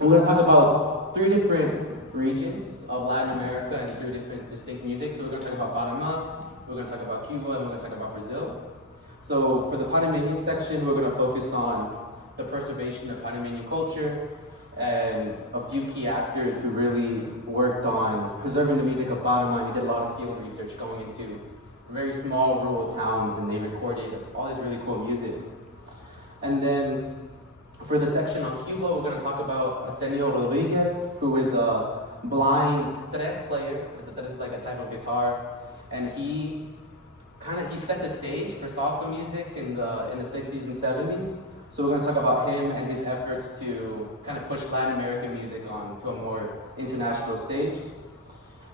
we're going to talk about 3 different regions of Latin America and 3 different distinct music. So we're going to talk about Panama, we're going to talk about Cuba, and we're going to talk about Brazil. So for the Panamanian section, we're going to focus on the preservation of Panamanian culture and a few key actors who really worked on preserving the music of Panama. He did a lot of field research going into very small rural towns, and they recorded all this really cool music. And then for the section on Cuba, we're going to talk about Arsenio Rodriguez, who is a blind tres player. That is like a type of guitar, and he set the stage for salsa music in the 60s and 70s. So we're going to talk about him and his efforts to kind of push Latin American music on to a more international stage.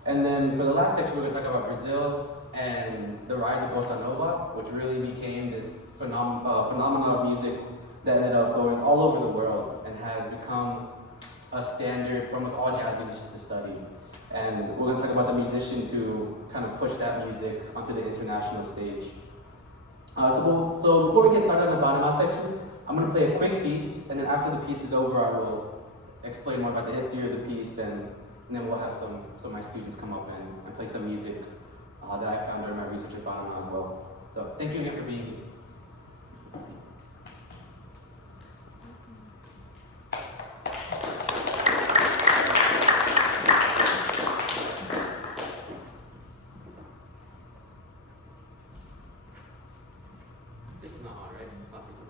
And then for the last section, we're going to talk about Brazil and the rise of bossa nova, which really became this phenomenon of music that ended up going all over the world and has become a standard for almost all jazz musicians to study. And we're going to talk about the musicians who kind of push that music onto the international stage. So before we get started on the Panama section, I'm going to play a quick piece, and then after the piece is over, I will explain more about the history of the piece, and then we'll have some of my students come up and play some music that I found during my research at Panama as well. So thank you again for being here. This is not on, right? It's not being on.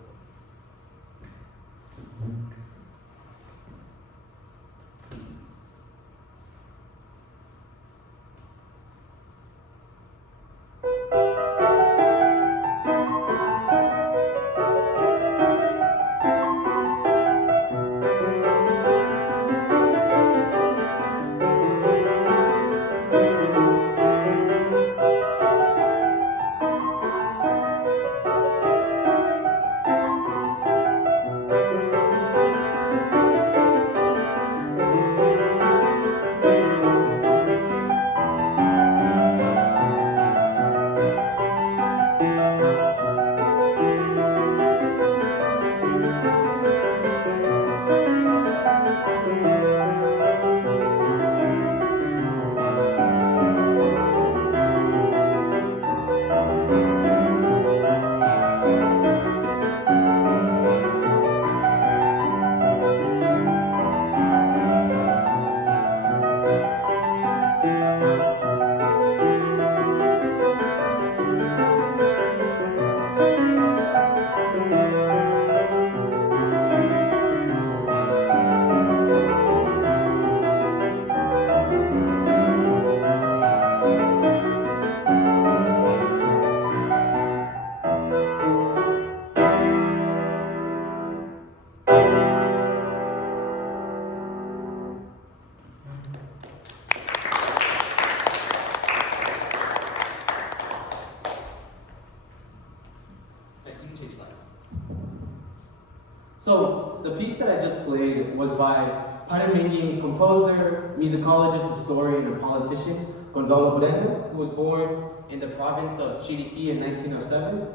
So the piece that I just played was by Panamanian composer, musicologist, historian, and politician Gonzalo Brenes, who was born in the province of Chiriquí in 1907.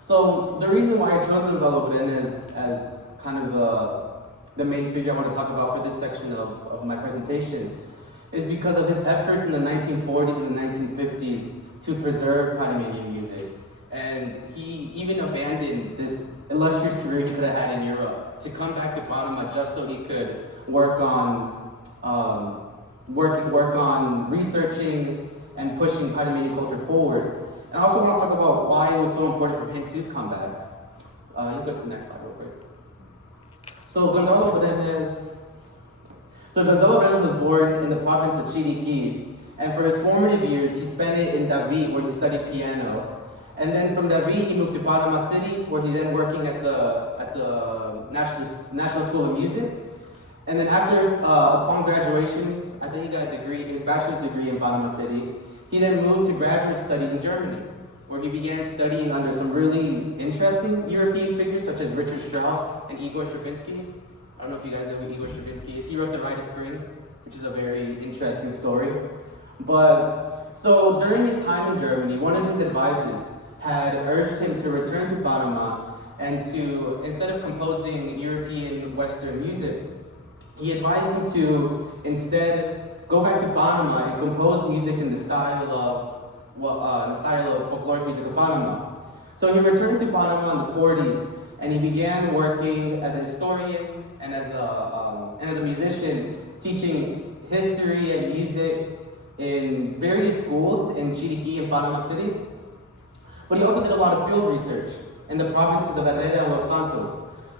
So the reason why I chose Gonzalo Brenes as kind of the main figure I want to talk about for this section of my presentation is because of his efforts in the 1940s and the 1950s to preserve Panamanian music. And he even abandoned this illustrious career he could have had in Europe to come back to Panama just so he could work on researching and pushing Panamanian culture forward. And I also want to talk about why it was so important for him to come back. You can go to the next slide real quick. So Gonzalo Brenes was born in the province of Chiriquí, and for his formative years, he spent it in David, where he studied piano. And then from David, he moved to Panama City, where he then working at the National School of Music. And then after, upon graduation, I think he got a degree, his bachelor's degree in Panama City. He then moved to graduate studies in Germany, where he began studying under some really interesting European figures, such as Richard Strauss and Igor Stravinsky. I don't know if you guys know who Igor Stravinsky is. He wrote The Rite of Spring, which is a very interesting story. But, so during his time in Germany, one of his advisors had urged him to return to Panama and to, instead of composing European Western music, he advised him to instead go back to Panama and compose music in the style of folkloric music of Panama. So he returned to Panama in the 40s, and he began working as a historian and as a musician, teaching history and music in various schools in Chiriquí and Panama City. But he also did a lot of field research in the provinces of Herrera and Los Santos.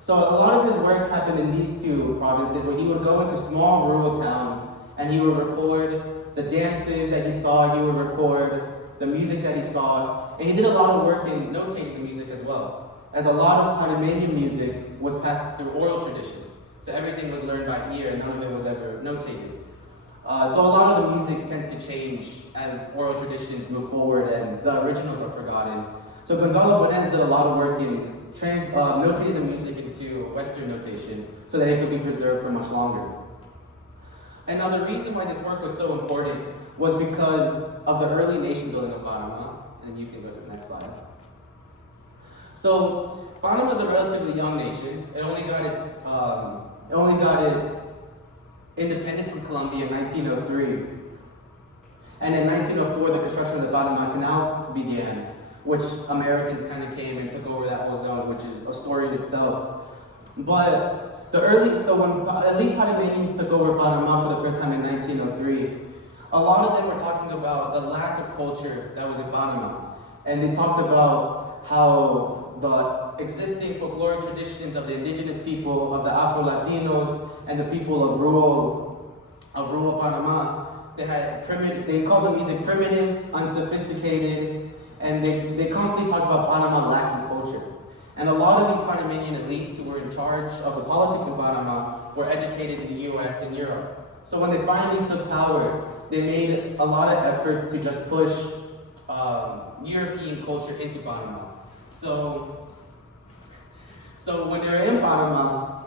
So a lot of his work happened in these two provinces, where he would go into small rural towns and he would record the dances that he saw, he would record the music that he saw, and he did a lot of work in notating the music as well, as a lot of Panamanian music was passed through oral traditions. So everything was learned by ear and none of it was ever notated. So a lot of the music tends to change as oral traditions move forward and the originals are forgotten. So Gonzalo Bonez did a lot of work in notating the music into Western notation so that it could be preserved for much longer. And now the reason why this work was so important was because of the early nation building of Panama. And you can go to the next slide. So Panama is a relatively young nation. It only got its independence from Colombia in 1903. And in 1904, the construction of the Panama Canal began, which Americans kind of came and took over that whole zone, which is a story in itself. But when elite Panamanians took over Panama for the first time in 1903, a lot of them were talking about the lack of culture that was in Panama. And they talked about how the existing folkloric traditions of the indigenous people, of the Afro-Latinos, and the people of rural Panama, they called the music primitive, unsophisticated, and they constantly talk about Panama lacking culture. And a lot of these Panamanian elites who were in charge of the politics in Panama were educated in the US and Europe. So when they finally took power, they made a lot of efforts to just push European culture into Panama. So when they were in Panama,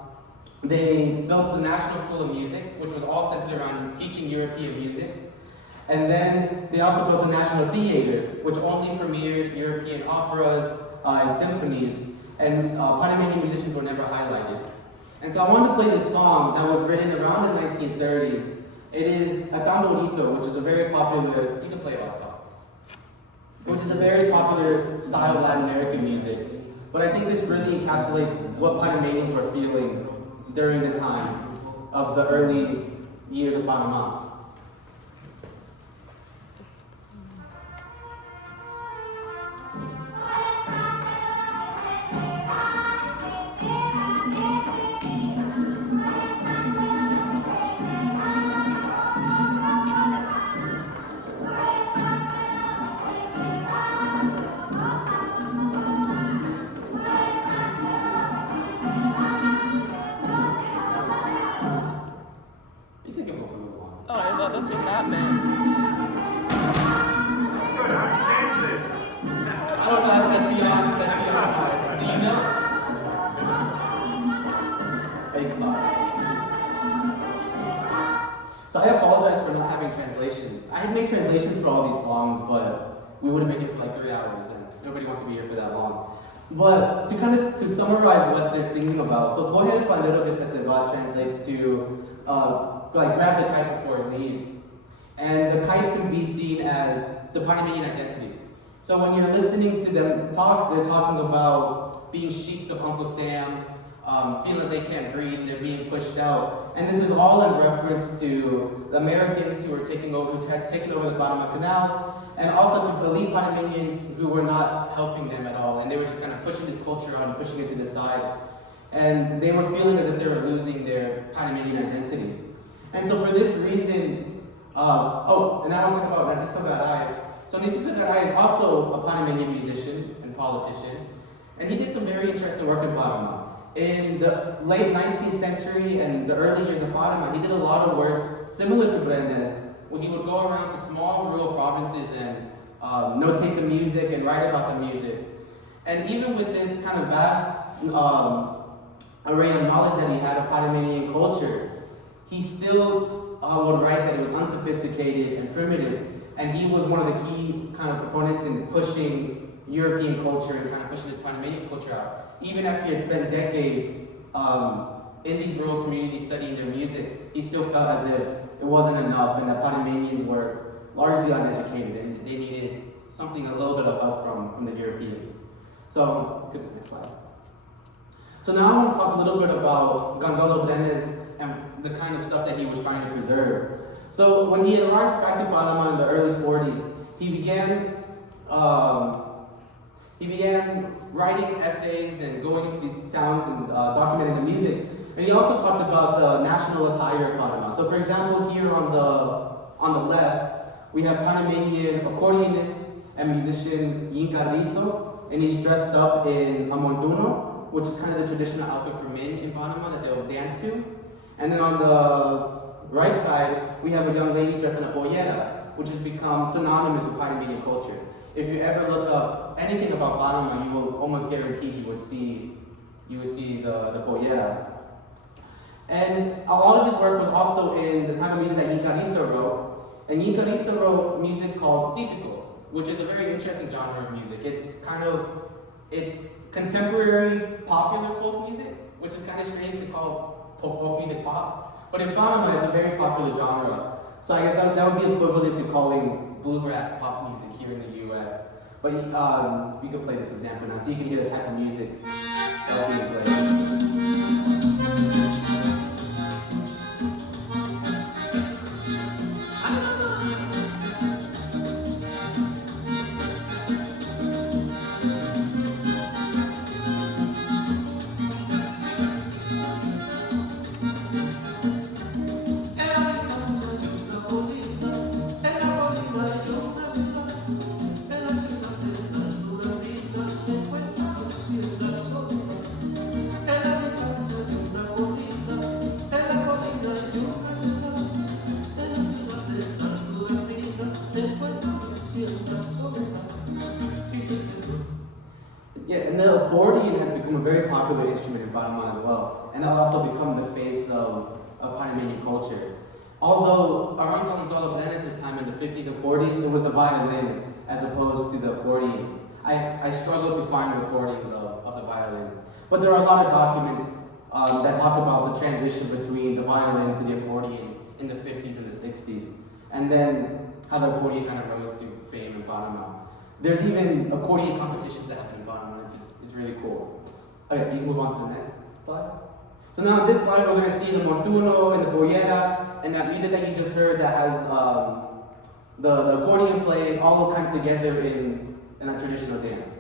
they built the National School of Music, which was all centered around teaching European music. And then they also built the National Theater, which only premiered European operas and symphonies, and Panamanian musicians were never highlighted. And so I wanted to play this song that was written around the 1930s. It is a tamborito, which is a very popular, you can play it on top, which is a very popular style of Latin American music. But I think this really encapsulates what Panamanians were feeling during the time of the early years of Panama. That's what that meant. Good, how do you change this? I don't know, that's beyond. Do you know? Thanks, So I apologize for not having translations. I had made translations for all these songs, but we would have made it for like 3 hours, and nobody wants to be here for that long. But to summarize what they're singing about, so Coge el Pandero que se te va translates to grab the kite before it leaves. And the kite can be seen as the Panamanian identity. So when you're listening to them talk, they're talking about being sheiks of Uncle Sam, feeling they can't breathe and they're being pushed out. And this is all in reference to the Americans who had taken over the Panama Canal, and also to elite Panamanians who were not helping them at all. And they were just kind of pushing this culture out and pushing it to the side. And they were feeling as if they were losing their Panamanian identity. And so for this reason, and I want to talk about Narciso Garay. So Narciso Garay is also a Panamanian musician and politician, and he did some very interesting work in Panama. In the late 19th century and the early years of Panama, he did a lot of work similar to Brenes, where he would go around to small rural provinces and notate the music and write about the music. And even with this kind of vast array of knowledge that he had of Panamanian culture, he still would write that it was unsophisticated and primitive, and he was one of the key kind of proponents in pushing European culture and kind of pushing this Panamanian culture out, even after he had spent decades in these rural communities studying their music, he still felt as if it wasn't enough and that Panamanians were largely uneducated and they needed something, a little bit of help from the Europeans. So, go to the next slide. So now I want to talk a little bit about Gonzalo Brenes and the kind of stuff that he was trying to preserve. So when he arrived back in Panama in the early 40s, he began writing essays and going into these towns and documenting the music. And he also talked about the national attire of Panama. So for example, here on the left, we have Panamanian accordionist and musician Carrboro, and he's dressed up in a montuno, which is kind of the traditional outfit for men in Panama that they'll dance to. And then on the right side, we have a young lady dressed in a pollera, which has become synonymous with Panamanian culture. If you ever look up anything about Panama, you will almost guaranteed you would see the pollera. And a lot of his work was also in the type of music that Carrboro wrote. And Carrboro wrote music called típico, which is a very interesting genre of music. It's contemporary popular folk music, which is kind of strange to call folk music pop. But in Panama, it's a very popular genre. So I guess that would be equivalent to calling bluegrass pop music here in the US. But we could play this example now, so you can hear the type of music that's being played. Yeah, and the accordion has become a very popular instrument in Panama as well, and that also become the face of Panamanian culture. Although around Gonzalo Brenes' time in the 50s and 40s, it was the violin as opposed to the accordion. I struggle to find recordings of the violin, but there are a lot of documents that talk about the transition between the violin to the accordion in the 50s and the 60s, and then how the accordion kind of rose to fame in Panama. There's even accordion competitions that happen in Panama. It's really cool. Okay, you can move on to the next slide. So now in this slide, we're going to see the montuno and the pollera and that music that you just heard that has the accordion playing all kind of together in a traditional dance.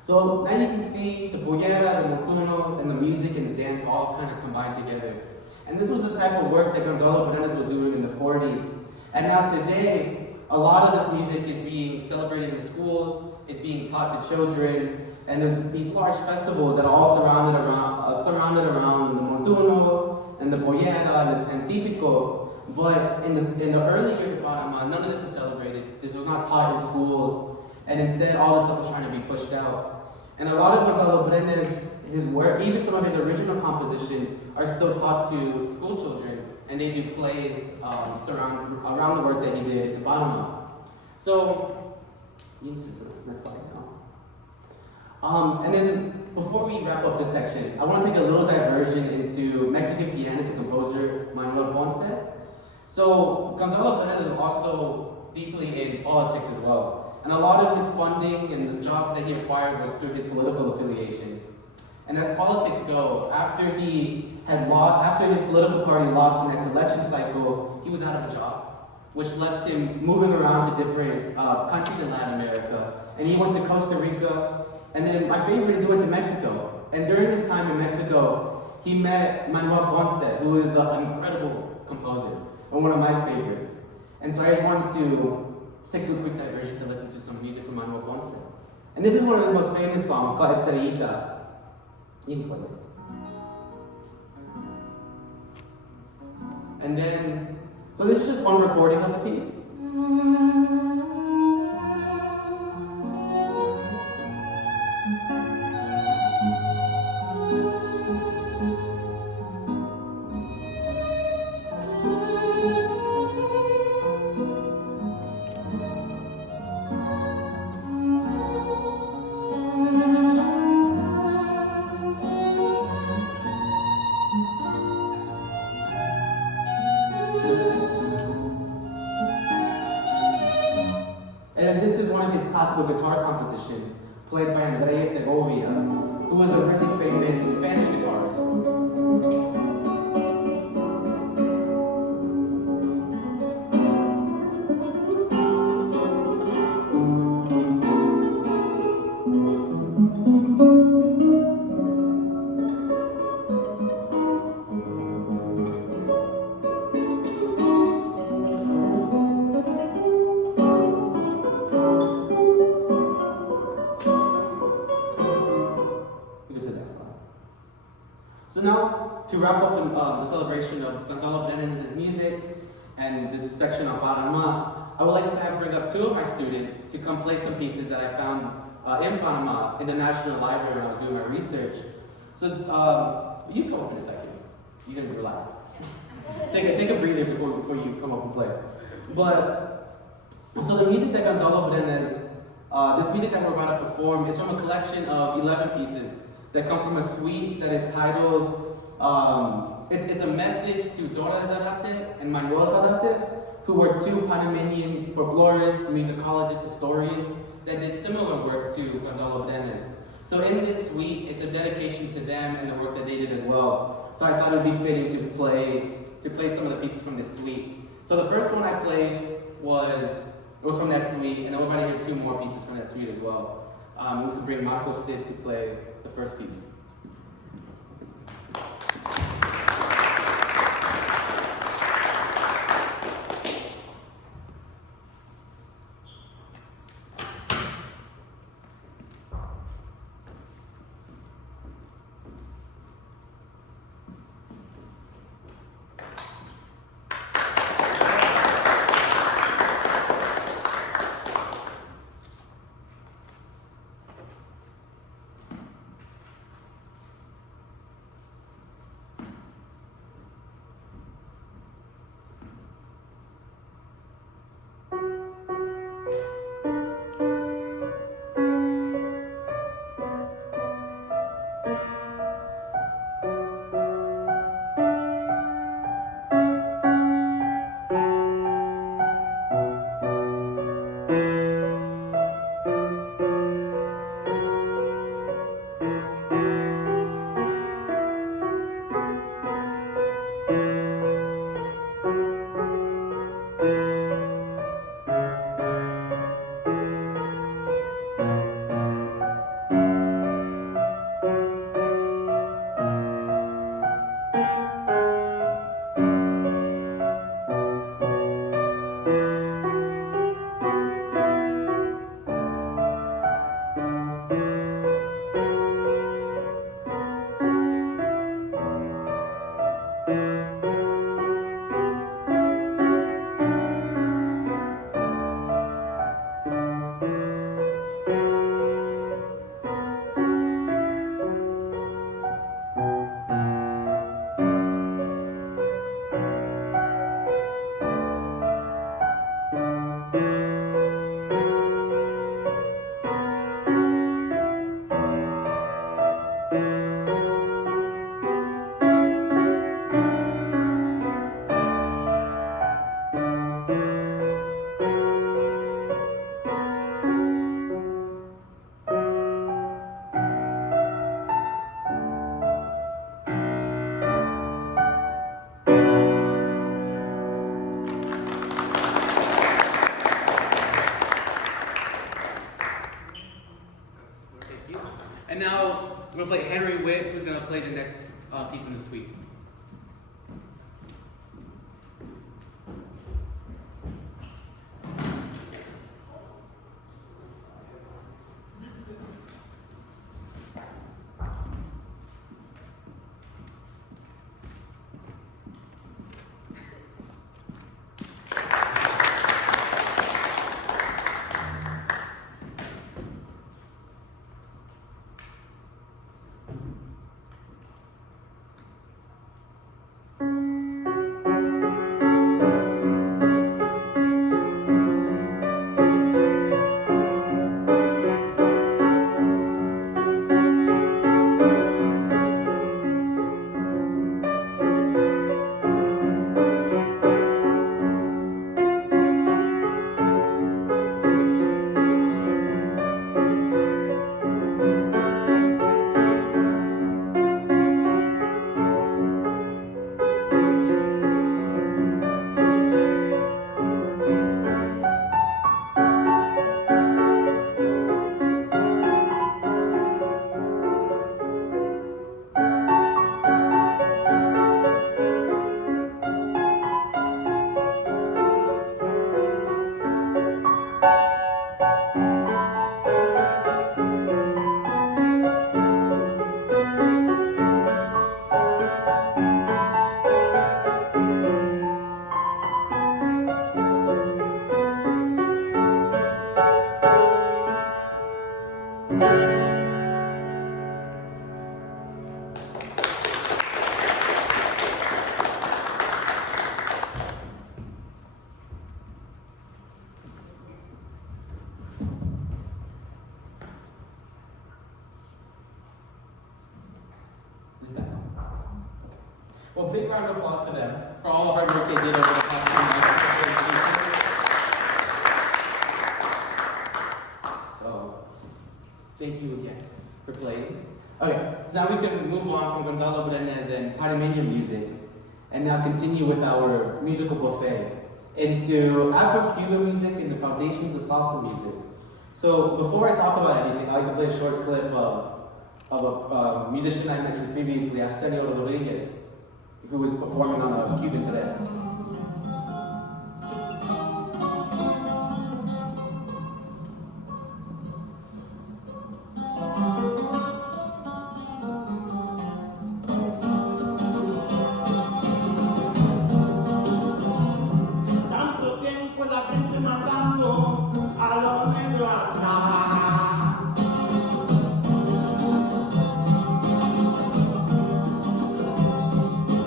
So now you can see the pollera, the montuno, and the music and the dance all kind of combined together. And this was the type of work that Gonzalo Brenes was doing in the 40s. And now today, a lot of this music is being celebrated in schools, it's being taught to children, and there's these large festivals that are all surrounded around the montuno and the pollera and típico. But in the early years of Panama, none of this was celebrated. This was not taught in schools, and instead all this stuff was trying to be pushed out. And a lot of Gonzalo Brenes, his work, even some of his original compositions, are still taught to school children, and they do plays around the work that he did in Panama. So, this is the next slide now. And then before we wrap up this section, I want to take a little diversion into Mexican pianist and composer Manuel Ponce. So Gonzalo Brenes is also deeply in politics as well. And a lot of his funding and the jobs that he acquired was through his political affiliations. And as politics go, after his political party lost the next election cycle, he was out of a job, which left him moving around to different countries in Latin America. And he went to Costa Rica, and then my favorite is he went to Mexico. And during his time in Mexico, he met Manuel Ponce, who is an incredible composer and one of my favorites. And so I just wanted to stick to a quick diversion to listen to some music from Manuel Ponce. And this is one of his most famous songs called Estrellita. You can play it. And then, so this is just one recording of the piece. And this is one of his classical guitar compositions, played by Andrés Segovia, who was a really famous Spanish guitarist. So now, to wrap up the celebration of Gonzalo Brenes' music and this section of Panamá, I would like to bring up two of my students to come play some pieces that I found in Panama in the National Library when I was doing my research. So you come up in a second. You can relax. take a breather before you come up and play. But so the music that Gonzalo Brenes, this music that we're about to perform, is from a collection of 11 pieces that come from a suite that is titled, it's a message to Dora Zarate and Manuel Zarate, who were two Panamanian folklorists, musicologists, historians that did similar work to Gonzalo Brenes. So in this suite, it's a dedication to them and the work that they did as well. So I thought it would be fitting to play some of the pieces from this suite. So the first one I played was from that suite, and then we're about to hear two more pieces from that suite as well. We could bring Marco Sid to play the first piece. play the next piece in the suite. Well, big round of applause for them, for all the hard work they did over the past 2 months. So, thank you again for playing. Okay, so now we can move on from Gonzalo Brenes and Panameño music, and now continue with our musical buffet into Afro-Cuban music and the foundations of salsa music. So, before I talk about anything, I'd like to play a short clip of a musician I mentioned previously, Arsenio Rodriguez, who was performing on a Cuban tres. Tanto tiempo la gente matando a los negros atrás.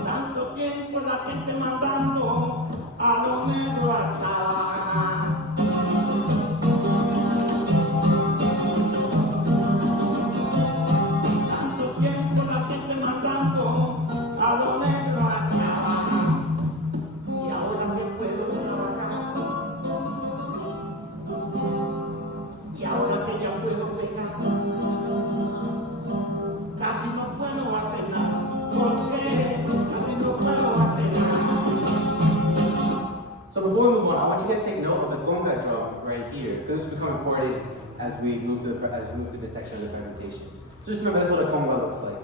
Tanto tiempo la gente matando a los negros atrás. Tanto tiempo la gente matando a los negros atrás. Y ahora que puedo trabajar, y ahora que ya puedo pegar, casi no puedo hacer nada, porque casi no puedo hacer nada. So before we move on, I want you guys to take note of the conga drum right here, because this will become important as we move to this section of the presentation. So just remember, that's what a conga looks like.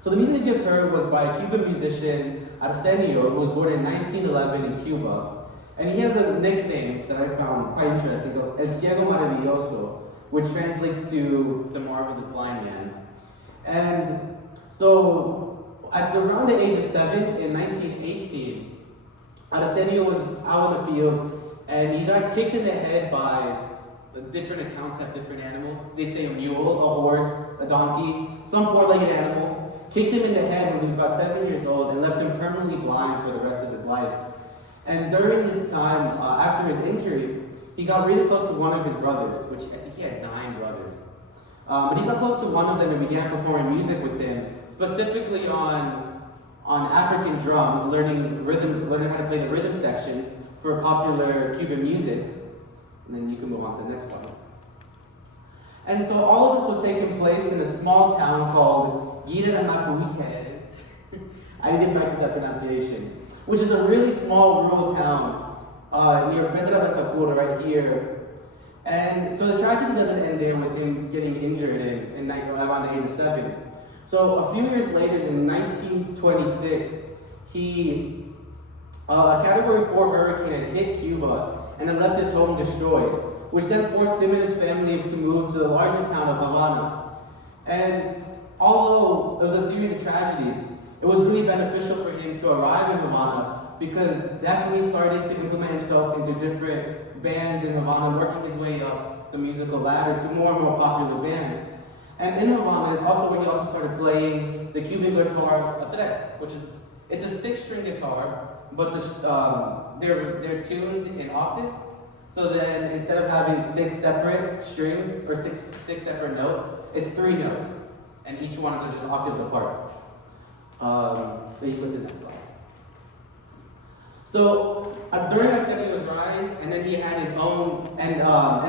So the music you just heard was by a Cuban musician, Arsenio, who was born in 1911 in Cuba. And he has a nickname that I found quite interesting, called El Ciego Maravilloso, which translates to the marvelous blind man. And so, at around the age of 7, in 1918, Arsenio was out in the field, and he got kicked in the head by, different accounts have different animals. They say a mule, a horse, a donkey, some four-legged animal, kicked him in the head when he was about 7 years old and left him permanently blind for the rest of his life. And during this time, after his injury, he got really close to one of his brothers, which I think he had 9 brothers. But he got close to one of them and began performing music with him, specifically on African drums, learning how to play the rhythm sections for popular Cuban music. And then you can move on to the next slide. And so all of this was taking place in a small town called Guiramacuijes. I need to practice that pronunciation. Which is a really small rural town near Pedra Ventacura right here. And so the tragedy doesn't end there with him getting injured around the age of 7. So a few years later, in 1926, a Category 4 hurricane had hit Cuba and had left his home destroyed, which then forced him and his family to move to the largest town of Havana. And although it was a series of tragedies, it was really beneficial for him to arrive in Havana because that's when he started to implement himself into different bands in Havana, working his way up the musical ladder to more and more popular bands. And in Havana is also where he also started playing the Cuban guitar a tres, which is it's a 6-string guitar, but they're tuned in octaves. So then instead of having 6 separate strings or six separate notes, it's 3 notes, and each one is just octaves apart. Then you go to the next slide. So during Arsenio's rise, and then he had his own and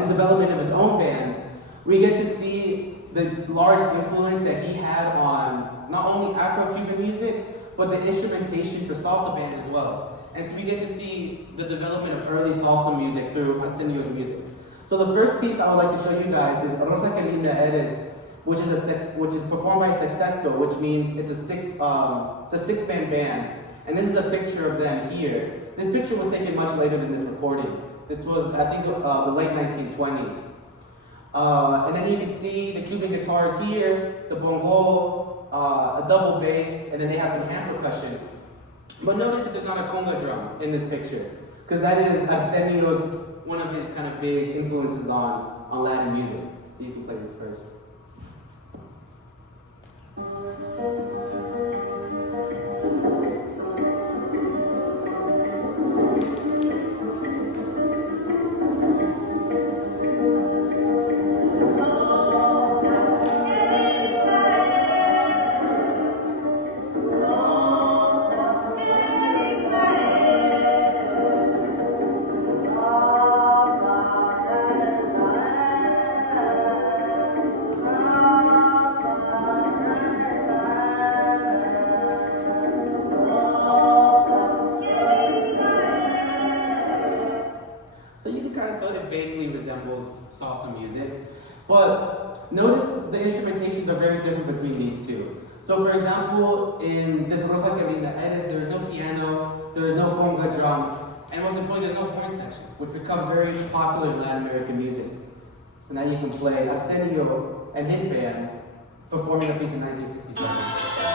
development of his own bands, we get to see the large influence that he had on not only Afro-Cuban music, but the instrumentation for salsa bands as well. And so we get to see the development of early salsa music through Arsenio's music. So the first piece I would like to show you guys is Rosa que linda eres, which is performed by sexteto, which means it's a 6-man band. And this is a picture of them here. This picture was taken much later than this recording. This was, I think, the late 1920s. And then you can see the Cuban guitars here, the bongo, a double bass, and then they have some hand percussion. But notice that there's not a conga drum in this picture, because that is Arsenio's, one of his kind of big influences on Latin music. So you can play this first. So you can kind of tell it vaguely resembles salsa music, but notice the instrumentations are very different between these two. So for example, in this Rosa que linda eres, there is no piano, there is no conga drum, and most importantly, there's no horn section, which becomes very popular in Latin American music. So now you can play Arsenio and his band performing a piece in 1967.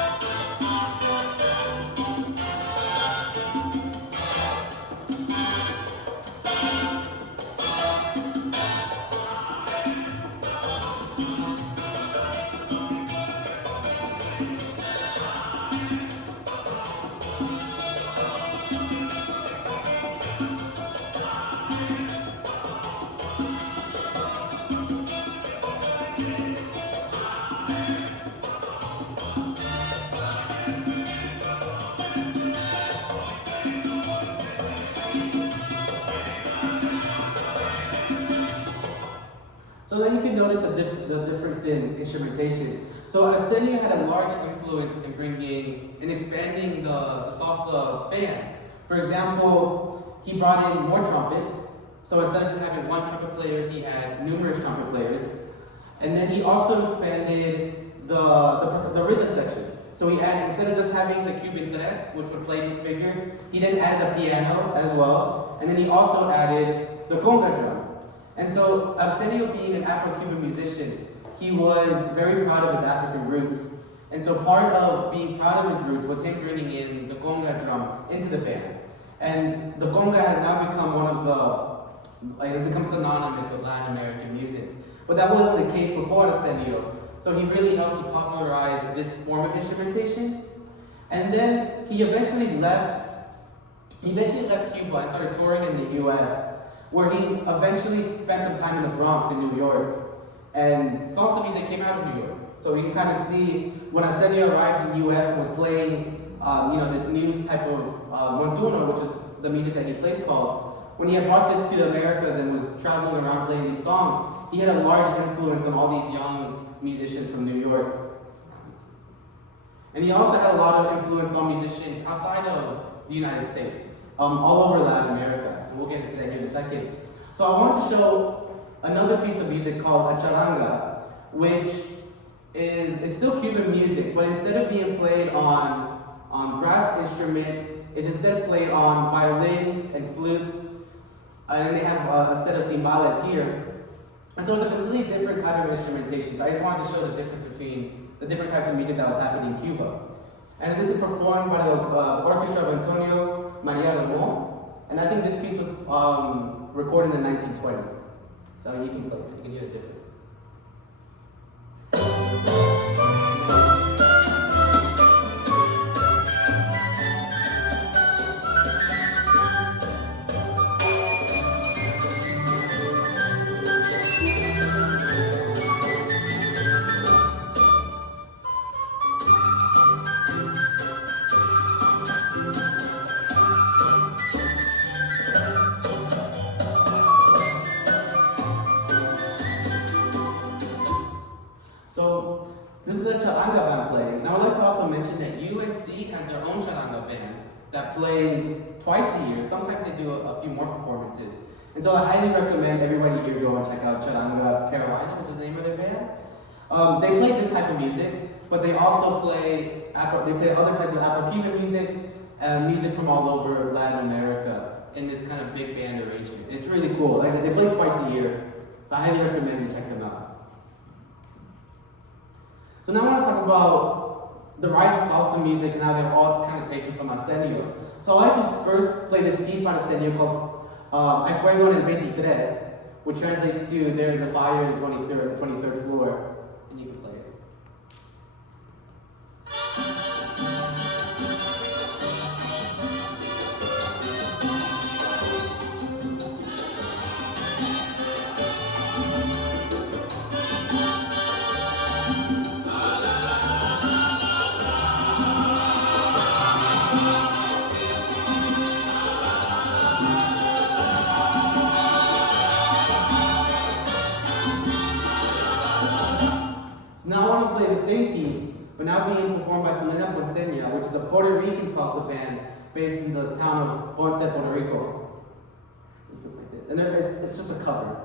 So then you can notice the difference in instrumentation. So Arsenio had a large influence in bringing and expanding the salsa band. For example, he brought in more trumpets. So instead of just having one trumpet player, he had numerous trumpet players. And then he also expanded the rhythm section. So he added, instead of just having the Cuban tres, which would play these figures, he then added a piano as well. And then he also added the conga drum. And so Arsenio, being an Afro-Cuban musician, he was very proud of his African roots. And so part of being proud of his roots was him bringing in the conga drum into the band. And the conga has now become has become synonymous with Latin American music. But that wasn't the case before Arsenio. So he really helped to popularize this form of instrumentation. And then he eventually left Cuba and started touring in the US, where he eventually spent some time in the Bronx in New York. And salsa music came out of New York. So you can kind of see when Arsenio arrived in the US and was playing this new type of montuno, which is the music that he plays called. When he had brought this to the Americas and was traveling around playing these songs, he had a large influence on all these young musicians from New York. And he also had a lot of influence on musicians outside of the United States, all over Latin America. And we'll get into that here in a second. So I want to show another piece of music called a charanga, which is still Cuban music, but instead of being played on brass instruments, it's instead played on violins and flutes, and then they have a set of timbales here. And so it's a completely different type of instrumentation. So I just wanted to show the difference between the different types of music that was happening in Cuba. And this is performed by the orchestra of Antonio Maria Ramon. And I think this piece was recorded in the 1920s. So you can play it, you can hear the difference. So this is a charanga band playing. And I would like to also mention that UNC has their own charanga band that plays twice a year. Sometimes they do a few more performances. And so I highly recommend everybody here go and check out Charanga Carolina, which is the name of their band. They play this type of music, but they also play other types of Afro-Cuban music and music from all over Latin America in this kind of big band arrangement. It's really cool. Like I said, they play twice a year, so I highly recommend you check them out. So now I want to talk about the rise of salsa music and how they're all kind of taken from Arsenio. So I like to first play this piece by Arsenio called Hay Fuego en el 23, which translates to There's a Fire in the 23rd floor. And you can play it. Now I want to play the same piece, but now being performed by Selena Ponceña, which is a Puerto Rican salsa band based in the town of Ponce, Puerto Rico. You can play this. And it's just a cover.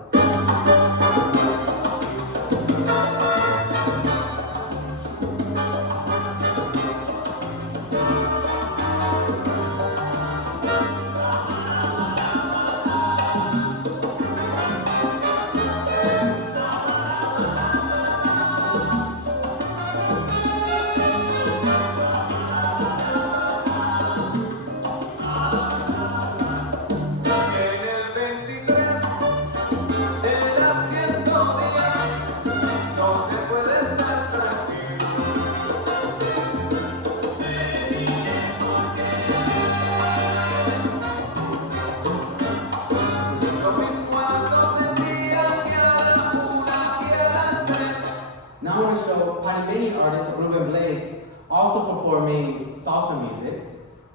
Now I want to show Panamanian artist Ruben Blades also performing salsa music.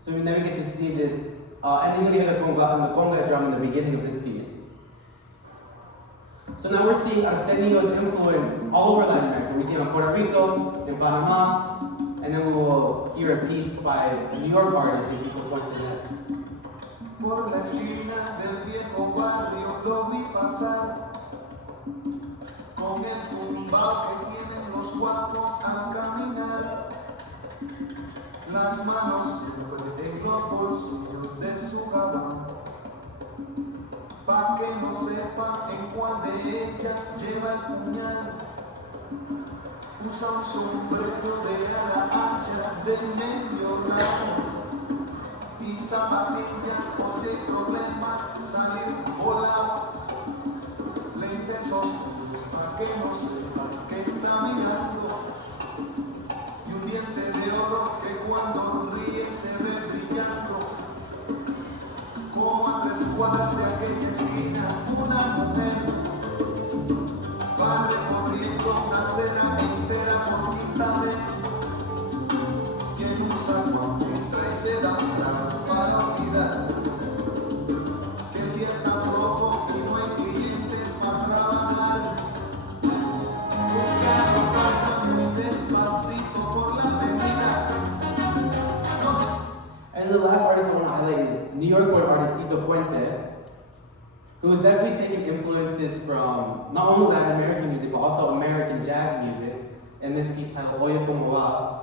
So we never get to see this, and then you hear the conga drum in the beginning of this piece. So now we're seeing Arsenio's influence all over Latin America. We see him in Puerto Rico, in Panama, and then we will hear a piece by a New York artist, Tito Puente next. Por la esquina del viejo barrio lo vi pasar con el tumbao que tienen los guapos al caminar, las manos en los bolsillos de su gabán, pa' que no sepa en cuál de ellas lleva el puñal. Usa un sombrero de ala ancha de medio lado y zapatillas por si hay problemas salir volado, lentes oscuros pa' que no sepa que está mirando, y un diente de oro que cuando ríe se ve brillando. Como a 3 cuadras de aquella esquina una mujer va recorriendo una acera entera por quinta vez, y en un salón entra y se da un trago para olvidar que el día está flojo y no hay clientes para trabajar. Un carro pasa muy despacito por la avenida. And the last artist I want to highlight is New York born artist Tito Puente, who is definitely taking influences from not only Latin American music, but also American jazz music, in this piece titled Oye Como Va.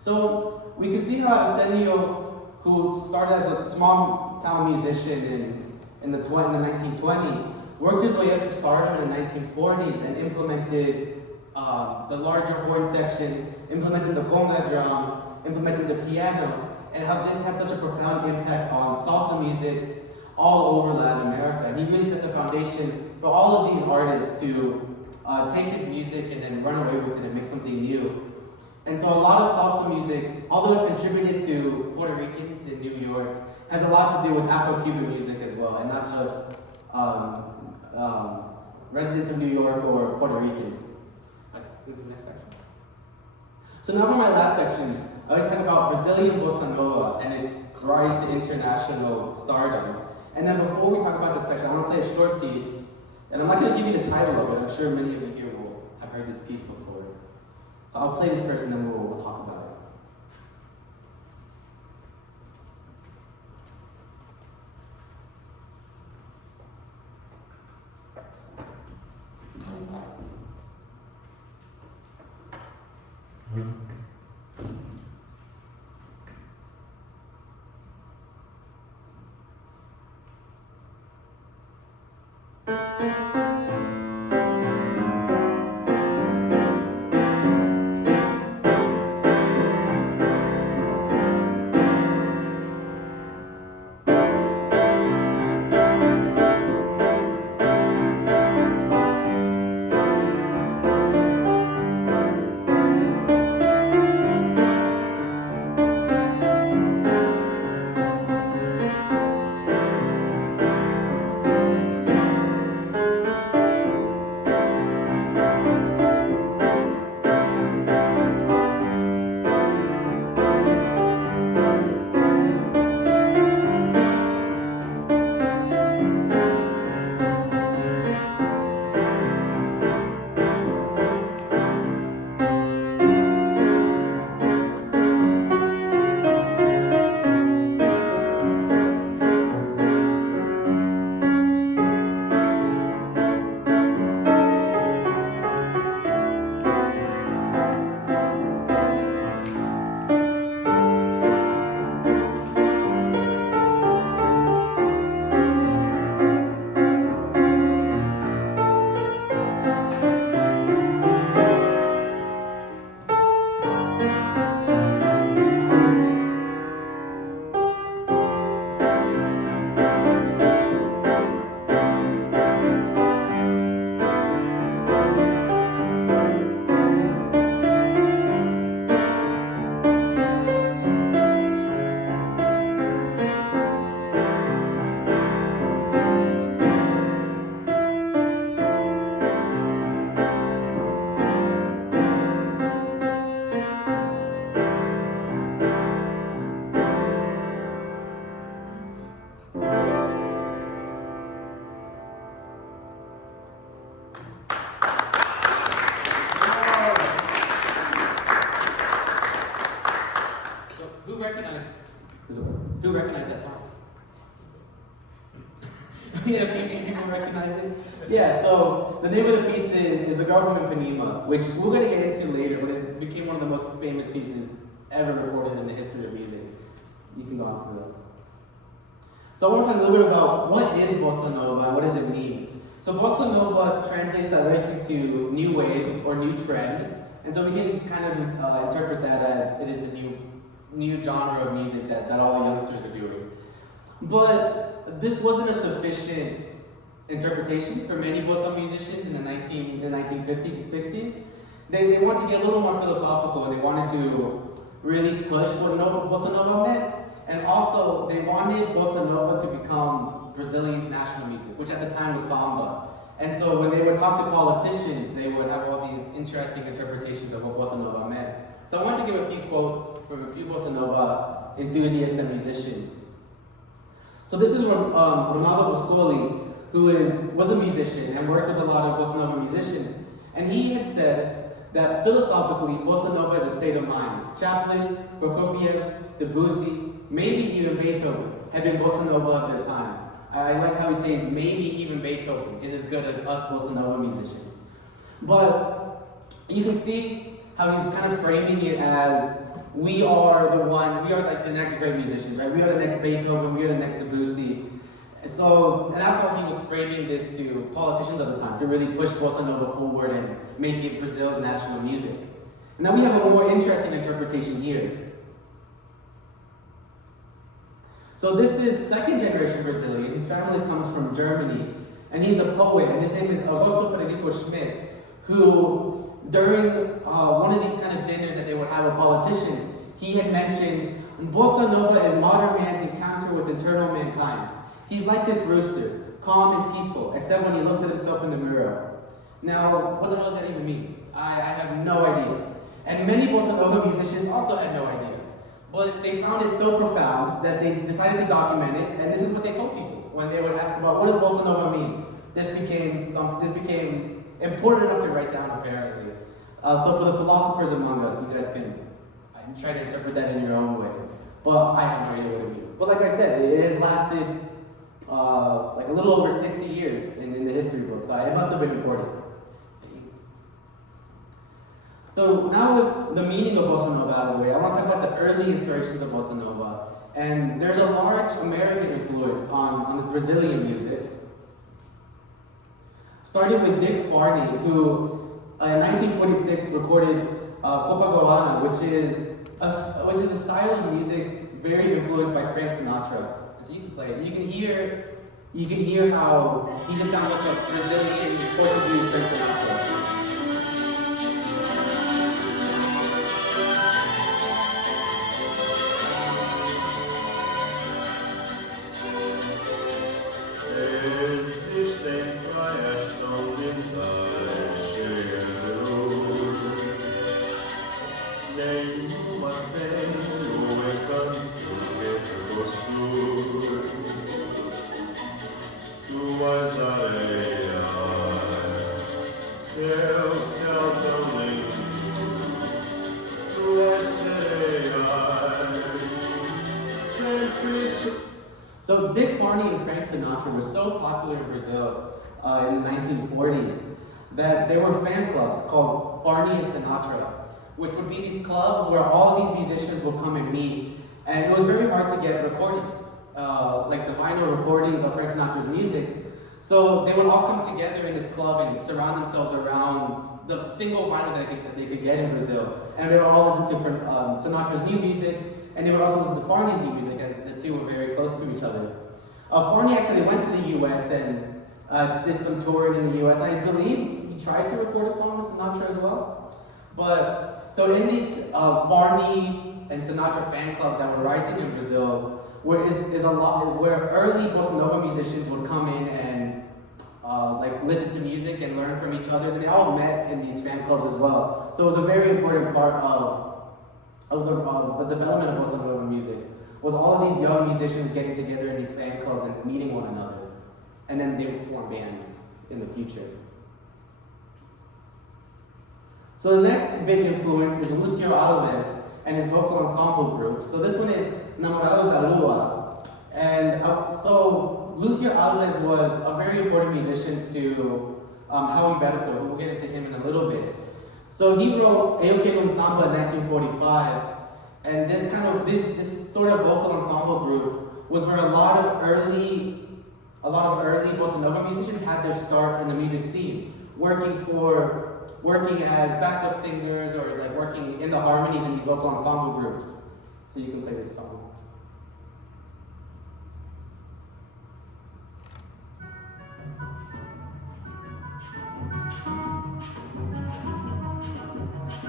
So we can see how Arsenio, who started as a small town musician in the 1920s, worked his way up to stardom in the 1940s and implemented the larger horn section, implemented the conga drum, implemented the piano, and how this had such a profound impact on salsa music all over Latin America. And he really set the foundation for all of these artists to take his music and then run away with it and make something new. And so a lot of salsa music, although it's contributed to Puerto Ricans in New York, has a lot to do with Afro-Cuban music as well, and not just residents of New York or Puerto Ricans. Move to the next section. So now for my last section, I would talk about Brazilian bossa nova and its rise to international stardom. And then before we talk about this section, I want to play a short piece, and I'm not going to give you the title of it. I'm sure many of you here will have heard this piece before. So I'll play this first, and then we'll talk about it. Who recognized that song? A few people recognize it. Yeah, so the name of the piece is The Girl from Ipanema, which we're going to get into later, but it became one of the most famous pieces ever recorded in the history of music. You can go on to that. So I want to talk a little bit about what is bossa nova and what does it mean. So bossa nova translates directly to new wave or new trend, And so we can kind of interpret that as it is the new genre of music that all the youngsters are doing. But this wasn't a sufficient interpretation for many bossa musicians in the 1950s and 60s. They wanted to get a little more philosophical, and they wanted to really push what bossa nova meant. And also, they wanted bossa nova to become Brazilian's national music, which at the time was samba. And so when they would talk to politicians, they would have all these interesting interpretations of what bossa nova meant. So I want to give a few quotes from a few bossa nova enthusiasts and musicians. So this is Ronaldo Boscoli, who was a musician and worked with a lot of bossa nova musicians. And he had said that philosophically, bossa nova is a state of mind. Chaplin, Prokofiev, Debussy, maybe even Beethoven had been bossa nova of their time. I like how he says maybe even Beethoven is as good as us bossa nova musicians. But you can see how he's kind of framing it as we are like the next great musicians, right? We are the next Beethoven, we are the next Debussy. And that's how he was framing this to politicians of the time, to really push bossa nova forward and make it Brazil's national music. And now we have a more interesting interpretation here. So this is second generation Brazilian. His family comes from Germany, and he's a poet, and his name is Augusto Frederico Schmidt, who during one of these kind of dinners that they would have with politicians, he had mentioned, bossa nova is modern man's encounter with eternal mankind. He's like this rooster, calm and peaceful, except when he looks at himself in the mirror. Now, what the hell does that even mean? I have no idea. And many bossa nova musicians also had no idea. But they found it so profound that they decided to document it, and this is what they told people when they would ask about what does bossa nova mean. This became important enough to write down, apparently. So for the philosophers among us, you guys can try to interpret that in your own way. But I have no idea what it means. But like I said, it has lasted like a little over 60 years in the history books. It must have been important. So now with the meaning of bossa nova out of the way, I want to talk about the early inspirations of bossa nova. And there's a large American influence on this Brazilian music. Starting with Dick Farney, who in 1946 recorded Copacabana, which is a style of music very influenced by Frank Sinatra. And so you can play it. You can hear how he just sounds like a Brazilian Portuguese Frank Sinatra. So Dick Farney and Frank Sinatra were so popular in Brazil in the 1940s that there were fan clubs called Farney and Sinatra, which would be these clubs where all these musicians would come and meet, and it was very hard to get recordings, like the vinyl recordings of Frank Sinatra's music. So they would all come together in this club and surround themselves around the single vinyl that they could get in Brazil, and they would all listen to Sinatra's new music, and they would also listen to Farney's new music, as the two were very close to each other. Farney actually went to the U.S. and did some touring in the U.S. I believe he tried to record a song with Sinatra as well. But so in these Farney and Sinatra fan clubs that were rising in Brazil, where early bossa nova musicians would come in and like listen to music and learn from each other, and they all met in these fan clubs as well. So it was a very important part of the development of bossa nova music. Was all of these young musicians getting together in these fan clubs and meeting one another, and then they would form bands in the future. So the next big influence is Lucio Alves and his vocal ensemble group. So this one is Namorados da Lua. And so Lucio Alves was a very important musician to Howie Berto. We'll get into him in a little bit. So he wrote Eu Quero Samba in 1945. And this sort of vocal ensemble group was where a lot of early bossa nova musicians had their start in the music scene, working for working as backup singers or is like working in the harmonies in these vocal ensemble groups. So you can play this song.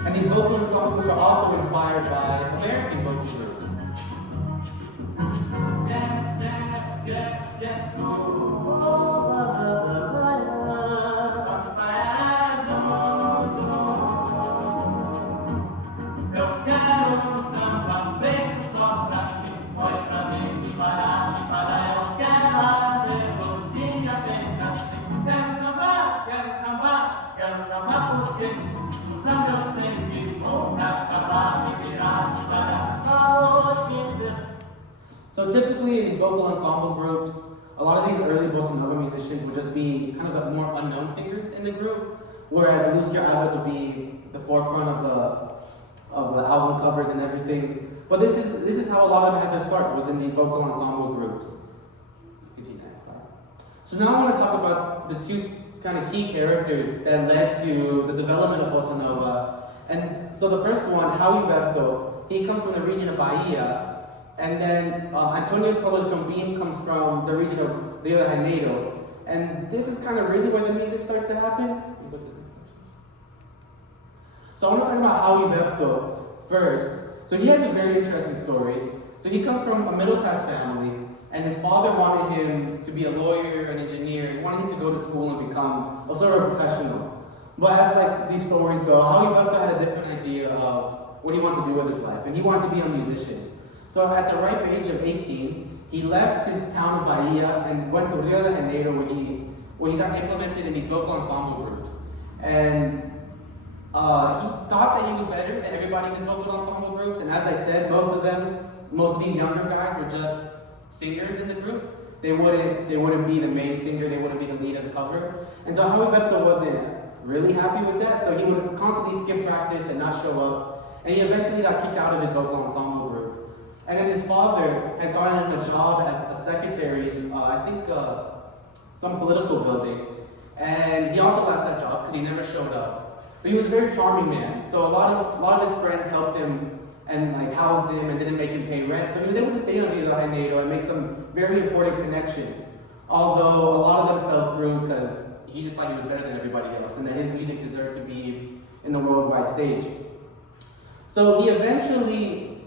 And these vocal ensembles are also inspired by American vocal groups. So typically in these vocal ensemble groups, a lot of these early bossa nova musicians would just be kind of the more unknown singers in the group, whereas Lucia Alves would be the forefront of the album covers and everything. But this is how a lot of them had their start, was in these vocal ensemble groups. So now I want to talk about the two kind of key characters that led to the development of bossa nova. And so the first one, João Gilberto, he comes from the region of Bahia. And then Antonio Carlos Jobim comes from the region of Rio de Janeiro. And this is kind of really where the music starts to happen. Go to the next section. So I want to talk about João Gilberto first. So he has a very interesting story. So he comes from a middle-class family, and his father wanted him to be a lawyer, an engineer. He wanted him to go to school and become a sort of a professional. But as like these stories go, João Gilberto had a different idea of what he wanted to do with his life, and he wanted to be a musician. So at the ripe age of 18, he left his town of Bahia and went to Rio de Janeiro, where he got implemented in these vocal ensemble groups. And he thought that he was better than everybody in these vocal ensemble groups. And as I said, most of these younger guys were just singers in the group. They wouldn't be the main singer. They wouldn't be the lead of the cover. And so João Gilberto wasn't really happy with that. So he would constantly skip practice and not show up. And he eventually got kicked out of his vocal ensemble group. And then his father had gotten him a job as a secretary, some political building. And he also lost that job because he never showed up. But he was a very charming man. So a lot of his friends helped him and like housed him and didn't make him pay rent. So he was able to stay on Rio de Janeiro and make some very important connections. Although a lot of them fell through because he just thought he was better than everybody else and that his music deserved to be in the worldwide stage. So he eventually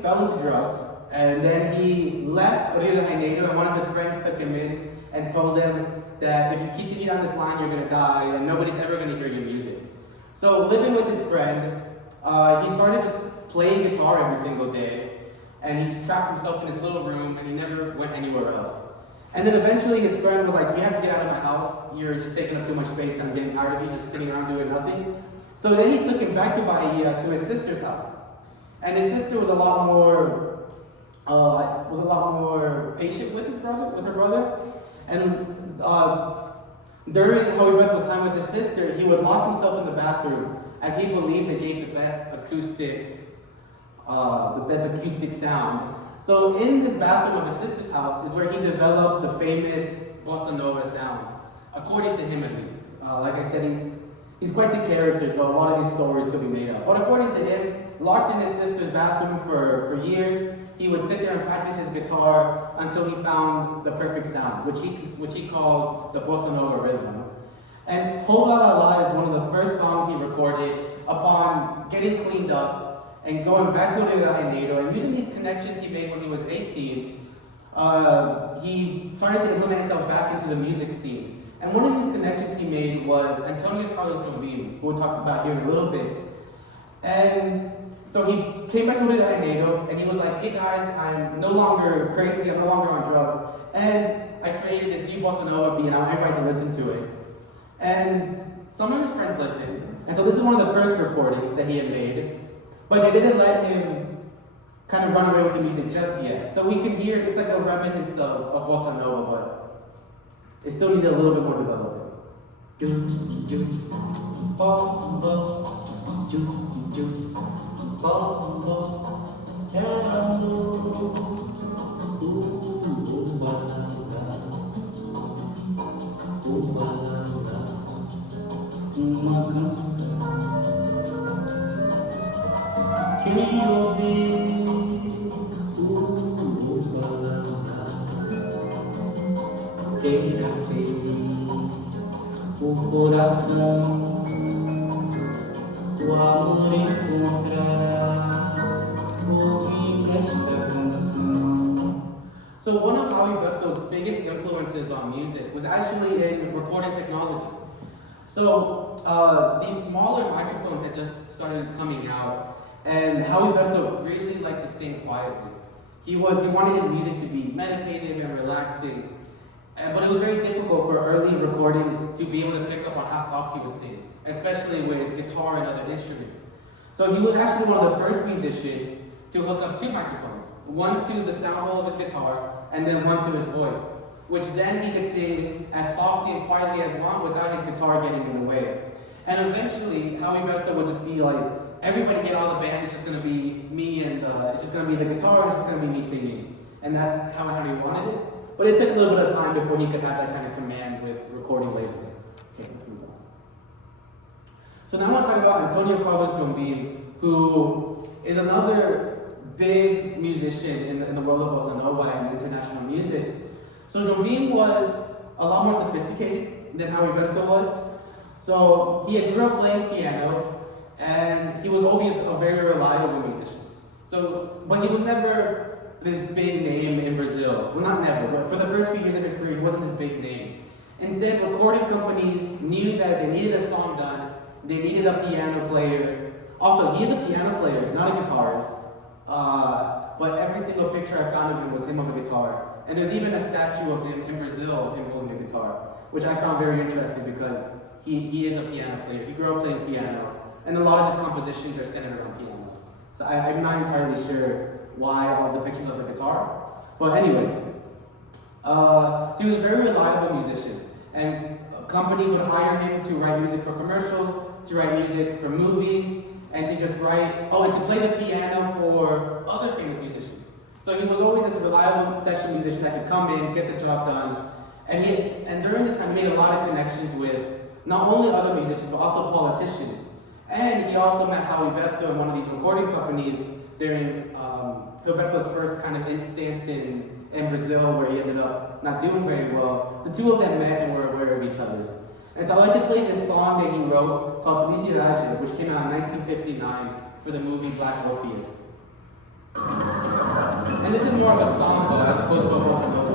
fell into drugs, and then he left Rio de Janeiro, and one of his friends took him in and told him that if you continue down this line, you're going to die, and nobody's ever going to hear your music. So living with his friend, he started just playing guitar every single day, and he trapped himself in his little room, and he never went anywhere else. And then eventually his friend was like, you have to get out of my house, you're just taking up too much space, and I'm getting tired of you just sitting around doing nothing. So then he took him back to Bahia to his sister's house. And his sister was a lot more patient with her brother. And during João Gilberto's time with his sister, he would lock himself in the bathroom, as he believed it gave the best acoustic sound. So in this bathroom of his sister's house is where he developed the famous bossa nova sound, according to him at least. Like I said, he's quite the character, so a lot of these stories could be made up. But according to him, locked in his sister's bathroom for years, he would sit there and practice his guitar until he found the perfect sound, which he called the bossa nova rhythm. And Ho La La La is one of the first songs he recorded upon getting cleaned up and going back to Rio de Janeiro, and using these connections he made when he was 18, he started to implement himself back into the music scene. And one of these connections he made was Antonio Carlos Jobim, who we'll talk about here in a little bit. And so he came back to Rio de Janeiro, and he was like, hey guys, I'm no longer crazy, I'm no longer on drugs. And I created this new bossa nova beat, and I want everybody to listen to it. And some of his friends listened. And so this is one of the first recordings that he had made. But they didn't let him kind of run away with the music just yet. So we can hear, it's like a remnants of bossa nova, but it still needed a little bit more development. uma canção. Quem ouvir o balão terá feliz o coração, o amor encontrará ouvindo esta canção. So one of Alberto's biggest influences on music was actually in recording technology. So these smaller microphones had just started coming out, and Alberto really liked to sing quietly. He wanted his music to be meditative and relaxing, but it was very difficult for early recordings to be able to pick up on how soft he would sing, especially with guitar and other instruments. So he was actually one of the first musicians to hook up two microphones, one to the sound hole of his guitar, and then one to his voice, which then he could sing as softly and quietly as one without his guitar getting in the way. And eventually, Alberto would just be like, everybody get on the band, it's just gonna be me and it's just gonna be the guitar, it's just gonna be me singing. And that's how he wanted it. But it took a little bit of time before he could have that kind of command with recording labels. Okay, move on. So now I want to talk about Antonio Carlos Jobim, who is another big musician in the world of bossa nova and international music. So Jobim was a lot more sophisticated than how Alberto was. So he grew up playing piano, and he was always a very reliable musician. So, but he was never this big name in Brazil. Well, not never, but for the first few years of his career, he wasn't this big name. Instead, recording companies knew that they needed a song done, they needed a piano player. Also, he is a piano player, not a guitarist. But every single picture I found of him was him on a guitar. And there's even a statue of him in Brazil of him holding a guitar, which I found very interesting because he is a piano player. He grew up playing piano, and a lot of his compositions are centered around piano. So I'm not entirely sure why all the pictures of the guitar. But anyways, so he was a very reliable musician, and companies would hire him to write music for commercials, to write music for movies, and to just write, and to play the piano for other famous musicians. So he was always this reliable session musician that could come in, get the job done, and during this time he made a lot of connections with not only other musicians, but also politicians. And he also met Alberto in one of these recording companies during Alberto's first kind of instance in Brazil, where he ended up not doing very well. The two of them met and were aware of each other's. And so I'd like to play this song that he wrote called Felicidade, which came out in 1959 for the movie Black Orpheus. And this is more of a song though, as opposed to a bossa nova.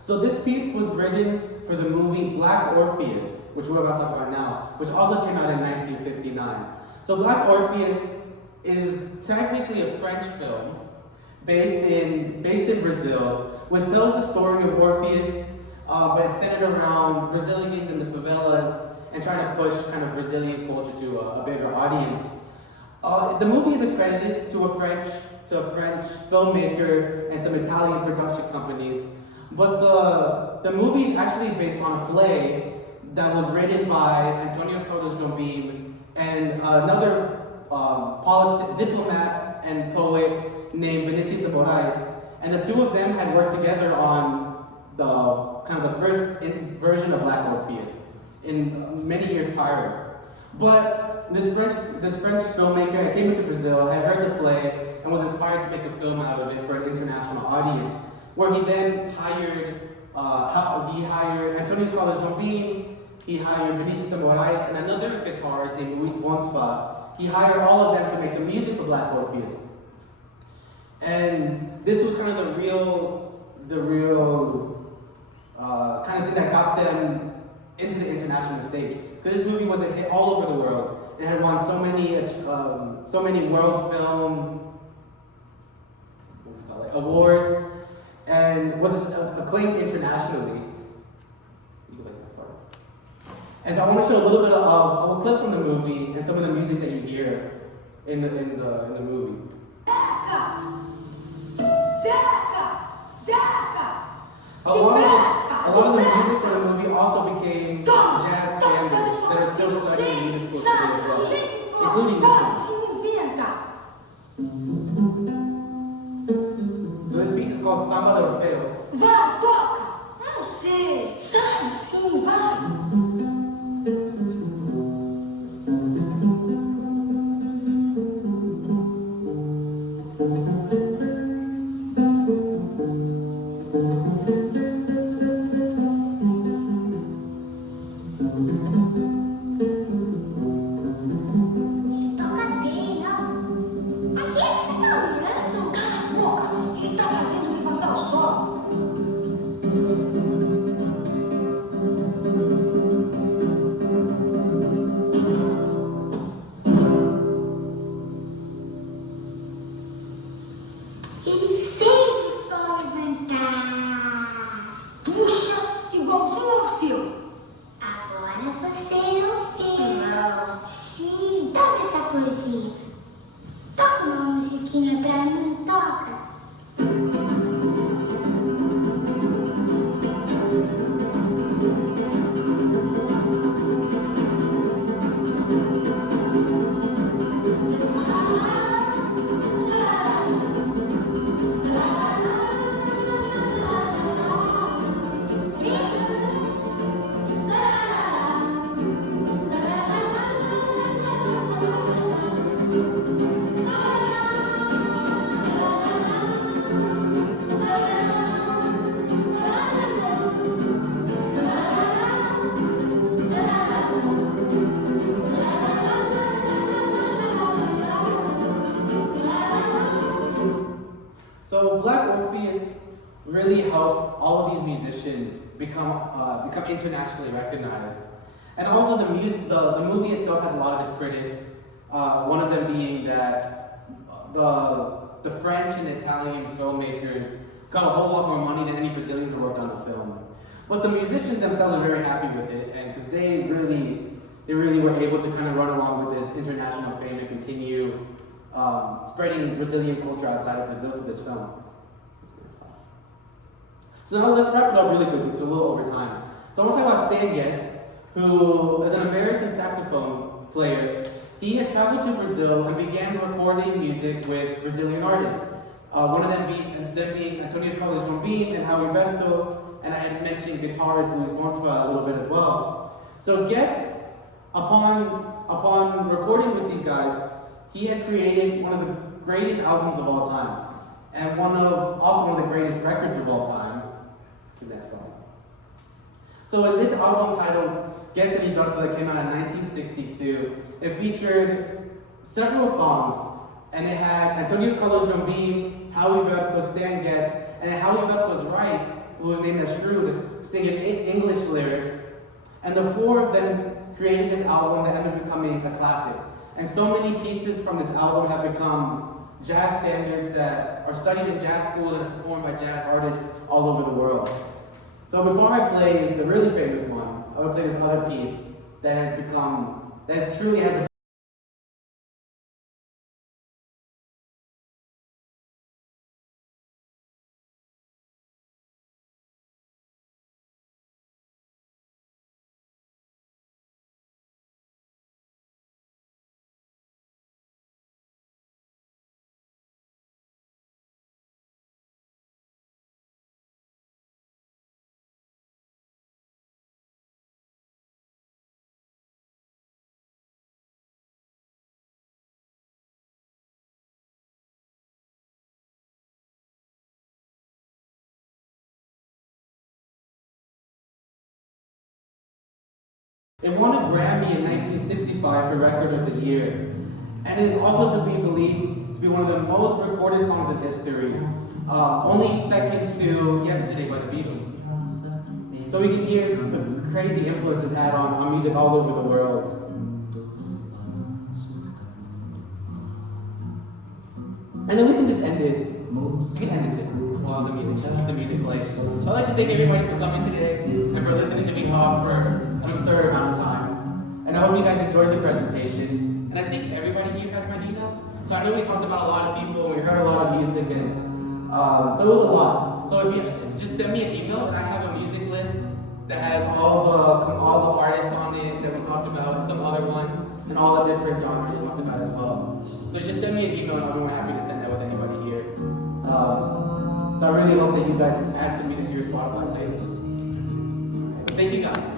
So this piece was written for the movie Black Orpheus, which we're about to talk about now, which also came out in 1959. So Black Orpheus is technically a French film based in Brazil, which tells the story of Orpheus, but it's centered around Brazilians in the favelas and trying to push kind of Brazilian culture to a bigger audience. The movie is accredited to a French filmmaker and some Italian production companies. But the movie is actually based on a play that was written by Antonio Carlos Jobim and another diplomat and poet named Vinicius de Moraes. And the two of them had worked together on the first version of Black Orpheus in many years prior. But this French filmmaker came into Brazil, had heard the play, and was inspired to make a film out of it for an international audience, where he then hired Antonio Carlos Jobim, he hired Vinicius de Moraes, and another guitarist named Luis Bonsfa. He hired all of them to make the music for Black Orpheus. And this was kind of the real kind of thing that got them into the international stage. Because this movie was a hit all over the world. It had won so many world film awards and was acclaimed internationally. And so I want to show a little bit of a clip from the movie and some of the music that you hear in the movie. A lot of the music from the movie also became jazz standards that are still studied in music schools today as well, including this one. So this piece is called Samba de Orfeo. Vai, toca! Não sei. Sabe sim, vai. Toca bem, não? Aqui é que você tá olhando? Cala a boca! Ele tá fazendo levantar o sol. Ele fez o sol levantar. Puxa, igualzinho ao fio. Agora você ouviu. Sim, toca essa florzinha. Toca uma musiquinha pra mim, toca. So Black Orpheus really helped all of these musicians become internationally recognized. And although the movie itself has a lot of its critics, one of them being that the French and Italian filmmakers got a whole lot more money than any Brazilian who worked on the film. But the musicians themselves are very happy with it, and because they really were able to kind of run along with this international fame and continue spreading Brazilian culture outside of Brazil through this film. So now let's wrap it up really quickly, because we're a little over time. So I want to talk about Stan Getz, who is an American saxophone player. He had traveled to Brazil and began recording music with Brazilian artists. One of them being Antonio Carlos Jobim and Howie Berto, and I had mentioned guitarist Luis Bonsfa a little bit as well. So Getz, upon recording with these guys, he had created one of the greatest albums of all time, and also one of the greatest records of all time. The next one. So in this album titled Getz and Iberto that came out in 1962, it featured several songs, and it had Antonio Carlos Jobim, Howie Berto, Stan Getz, and then Howie Berto's wife, who was named as Strude, singing English lyrics, and the four of them created this album that ended up becoming a classic. And so many pieces from this album have become jazz standards that are studied in jazz school and performed by jazz artists all over the world. So before I play the really famous one, I will play this other piece that truly has the It won a Grammy in 1965 for Record of the Year, and is also to be believed to be one of the most recorded songs in history, only second to Yesterday by the Beatles. so we can hear the crazy influence it's had on music all over the world. And then we can just end it. We can end it while the music, just keep the music playing. So I'd like to thank everybody for coming today and for listening to me talk for an absurd amount of time. And I hope you guys enjoyed the presentation. And I think everybody here has my email. So I know we talked about a lot of people, we heard a lot of music, and so it was a lot. So if you just send me an email, and I have a music list that has all the artists on it that we talked about, and some other ones, and all the different genres we talked about as well. So just send me an email, and I'll be more happy to send that with anybody here. So I really hope that you guys add some music to your Spotify playlist. Thank you guys.